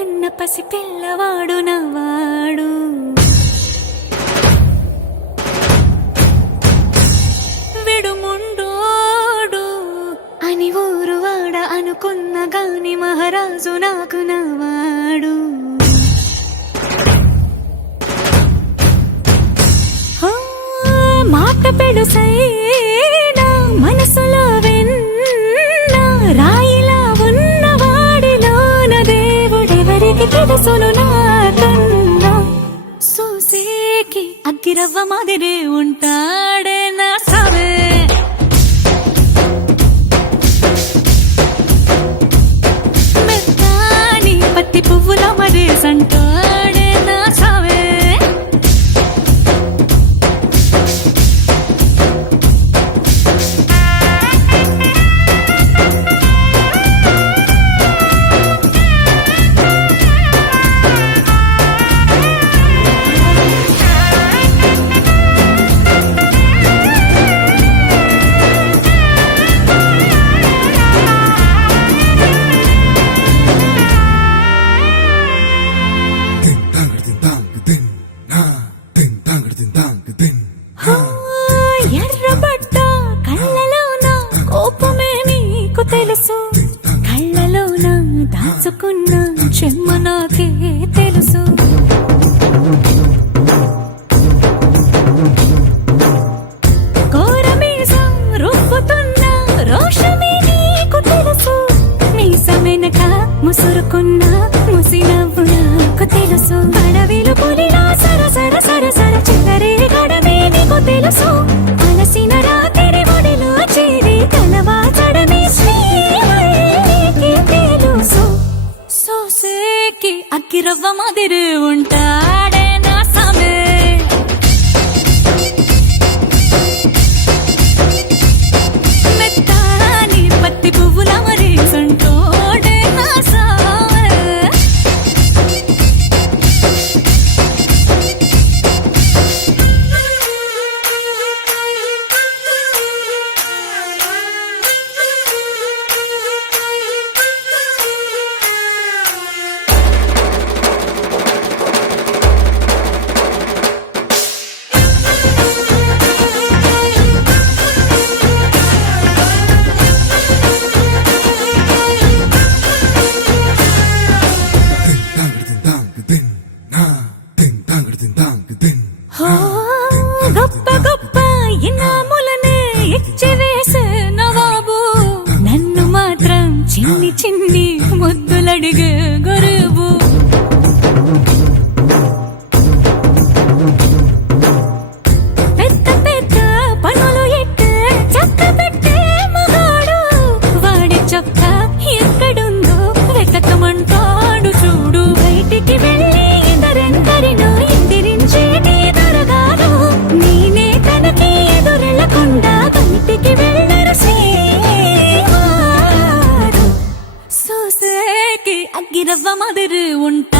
అన్న పసి పిల్లవాడు నవ్వాడు. విడుముండోడు అని ఊరువాడ అనుకున్న గాని మహారాజు నాకు నవ్వాడు. మాట పెడుసైనా మనసులో వెన్న రాయిలా ఉన్నవాడిలోన దేవుడెవరికి తెలుసును నాకన్నా. సూసేకి అగ్గిరవ్వ మాదిరే ఉంటాడే నా సావే. మెత్తాని పత్తి పువ్వుల మరేసంటాడే నా సావే. ఎర్రబడ్డ కళ్ళలోన కోపమే నీకు తెలుసు, కళ్ళలోన దాచుకున్న చెమ్మ నాకే తెలుసు. కోరమీసం రుబ్బుతున్న రోషమే నీకు తెలుసు, మీసమెనక ముసురుకున్న ముసినవ్వు నాకు తెలుసు. అడవిలు పులిలా సరసర సరసర చిల్లరే గడమే నీకు తెలుసు. అలసిన రాత్రి ఒడిలో చేరి కలవాచడమే శ్రీకి తెలుసు. సోసేకి అగ్గిరవ్వ మాదిరి ఉంటాడే నా సామే. మెత్తాని పత్తి పువ్వుల మరేసంటోడే నా సామే. గొప్ప గొప్ప ఇనాములనే ఇచ్చివేసే నవాబు, నన్ను మాత్రం చిన్ని చిన్ని ముద్దులడిగే గురువు. పెద్ద పెద్ద పనులు ఎట్టే చక్క పెట్టే మగాడు, వాడి చొక్క ఎక్కడుందో వెతకమంటాడు చూడు. బయటికి వెళ్ళి ఇద్దరెందరినో ఇందిరించేటి దొరగాడు, నేనే తనకి ఎదురెళ్ళకుండా బయటికి వెళ్ళరు శ్రీవారు. సోసేకి అగ్గిరవ్వ మాదిరి ఉంటా